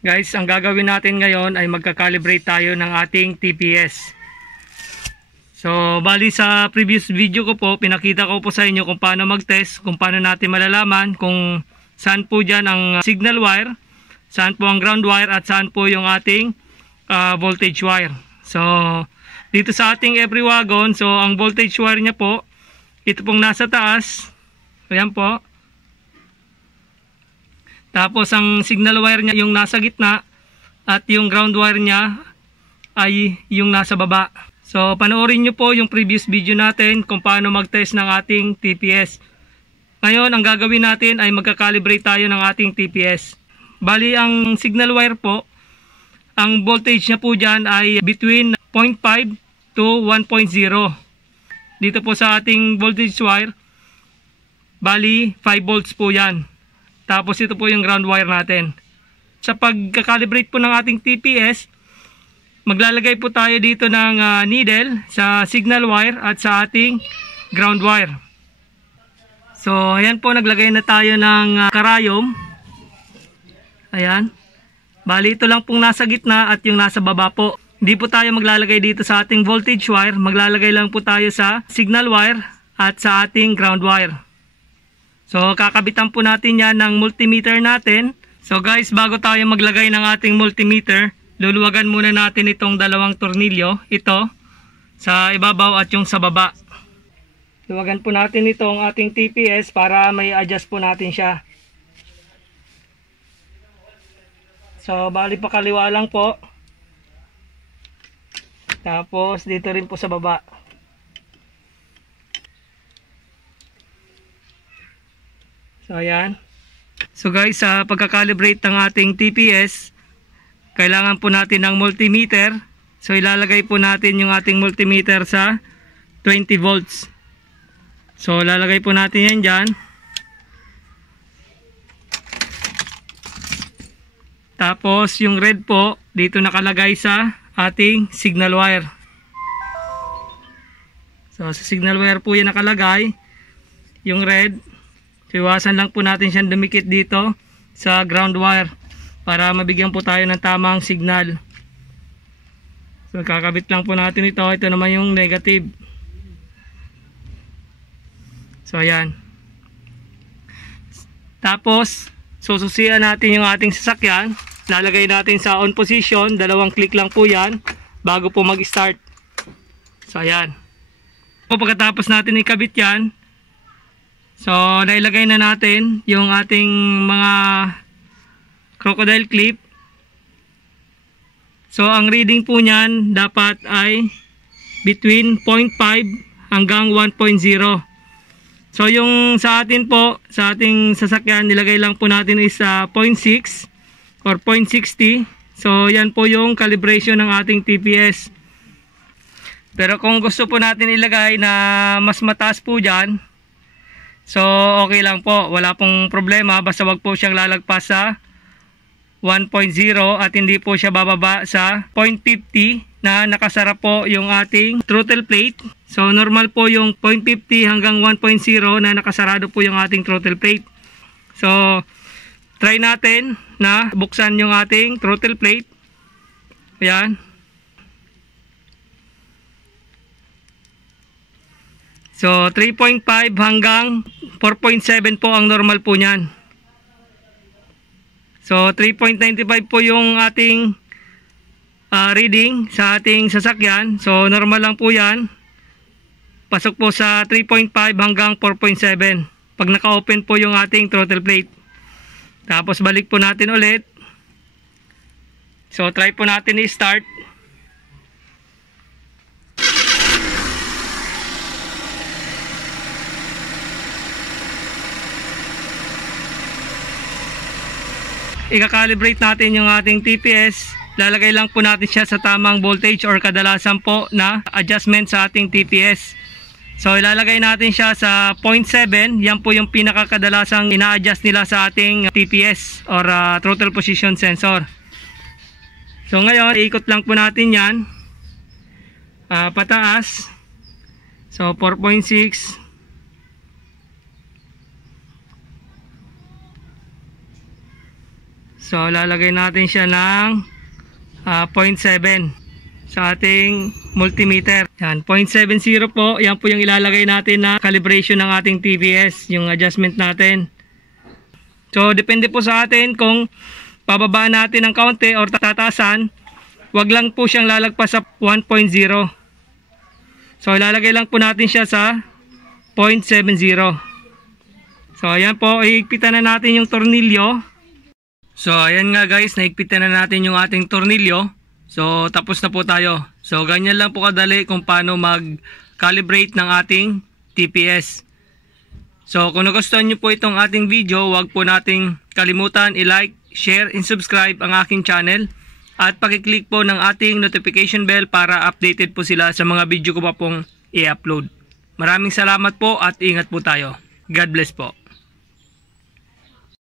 Guys, ang gagawin natin ngayon ay magka-calibrate tayo ng ating TPS. So, bali sa previous video ko po, pinakita ko po sa inyo kung paano mag-test, kung paano natin malalaman kung saan po dyan ang signal wire, saan po ang ground wire, at saan po yung ating voltage wire. So, dito sa ating every wagon, so ang voltage wire niya po, ito pong nasa taas. Ayan po. Tapos ang signal wire niya yung nasa gitna at yung ground wire niya ay yung nasa baba. So panoorin nyo po yung previous video natin kung paano mag-test ng ating TPS. Ngayon ang gagawin natin ay magka-calibrate tayo ng ating TPS. Bali ang signal wire po, ang voltage niya po dyan ay between 0.5 to 1.0. Dito po sa ating voltage wire, bali 5 volts po yan. Tapos ito po yung ground wire natin. Sa pagka-calibrate po ng ating TPS, maglalagay po tayo dito ng needle sa signal wire at sa ating ground wire. So ayan po, naglagay na tayo ng karayom. Ayan. Bali ito lang pong nasa gitna at yung nasa baba po. Hindi po tayo maglalagay dito sa ating voltage wire. Maglalagay lang po tayo sa signal wire at sa ating ground wire. So kakabitan po natin yan ng multimeter natin. So guys, bago tayo maglagay ng ating multimeter, luluwagan muna natin itong dalawang tornilyo. Ito sa ibabaw at yung sa baba. Luwagan po natin itong ating TPS para may adjust po natin siya. So bali pa kaliwa lang po. Tapos dito rin po sa baba. So ayan. So guys, sa pagka-calibrate ng ating TPS, kailangan po natin ng multimeter. So ilalagay po natin yung ating multimeter sa 20 volts. So lalagay po natin yan dyan. Tapos yung red po, dito nakalagay sa ating signal wire. So sa signal wire po yan nakalagay. Yung red. Iwasan lang po natin siyang dumikit dito sa ground wire para mabigyan po tayo ng tamang signal. So kakabit lang po natin ito. Ito naman yung negative. So ayan. Tapos sususian natin yung ating sasakyan. Lalagay natin sa on position. 2 click lang po yan bago po mag-start. So ayan. So, pagkatapos natin ikabit yan, so nailagay na natin yung ating mga crocodile clip. So ang reading po niyan dapat ay between 0.5 hanggang 1.0. So yung sa atin po, sa ating sasakyan, nilagay lang po natin is 0.6 or 0.60. So yan po yung calibration ng ating TPS. Pero kung gusto po natin ilagay na mas mataas po dyan, so okay lang po, wala pong problema, basta wag po siyang lalagpas sa 1.0 at hindi po siya bababa sa 0.50 na nakasara po yung ating throttle plate. So normal po yung 0.50 hanggang 1.0 na nakasarado po yung ating throttle plate. So try natin na buksan yung ating throttle plate. Ayan. So 3.5 hanggang 4.7 po ang normal po niyan. So 3.95 po yung ating reading sa ating sasakyan. So normal lang po yan. Pasok po sa 3.5 hanggang 4.7 pag naka-open po yung ating throttle plate. Tapos balik po natin ulit. So try po natin i-start. I-calibrate natin yung ating TPS. Lalagay lang po natin siya sa tamang voltage or kadalasan po na adjustment sa ating TPS. So ilalagay natin siya sa 0.7. Yan po yung pinakakadalasang ina-adjust nila sa ating TPS or throttle position sensor. So ngayon, ikot lang po natin yan pataas. So 4.6. So lalagay natin siya ng 0.7 sa ating multimeter. Yan, 0.70 po. Yan po yung ilalagay natin na calibration ng ating TVS, yung adjustment natin. So depende po sa atin kung pababa natin ng kaunti or tataasan. Wag lang po siyang lalagpas sa 1.0. So ilalagay lang po natin siya sa 0.70. So ayan po, ihigpitan na natin yung tornilyo. So ayan nga guys, nahigpitan na natin yung ating tornilyo. So tapos na po tayo. So ganyan lang po kadali kung paano mag-calibrate ng ating TPS. So kung nagustuhan nyo po itong ating video, huwag po nating kalimutan i-like, share, and subscribe ang aking channel. At pakiclick po ng ating notification bell para updated po sila sa mga video ko pa pong i-upload. Maraming salamat po at ingat po tayo. God bless po.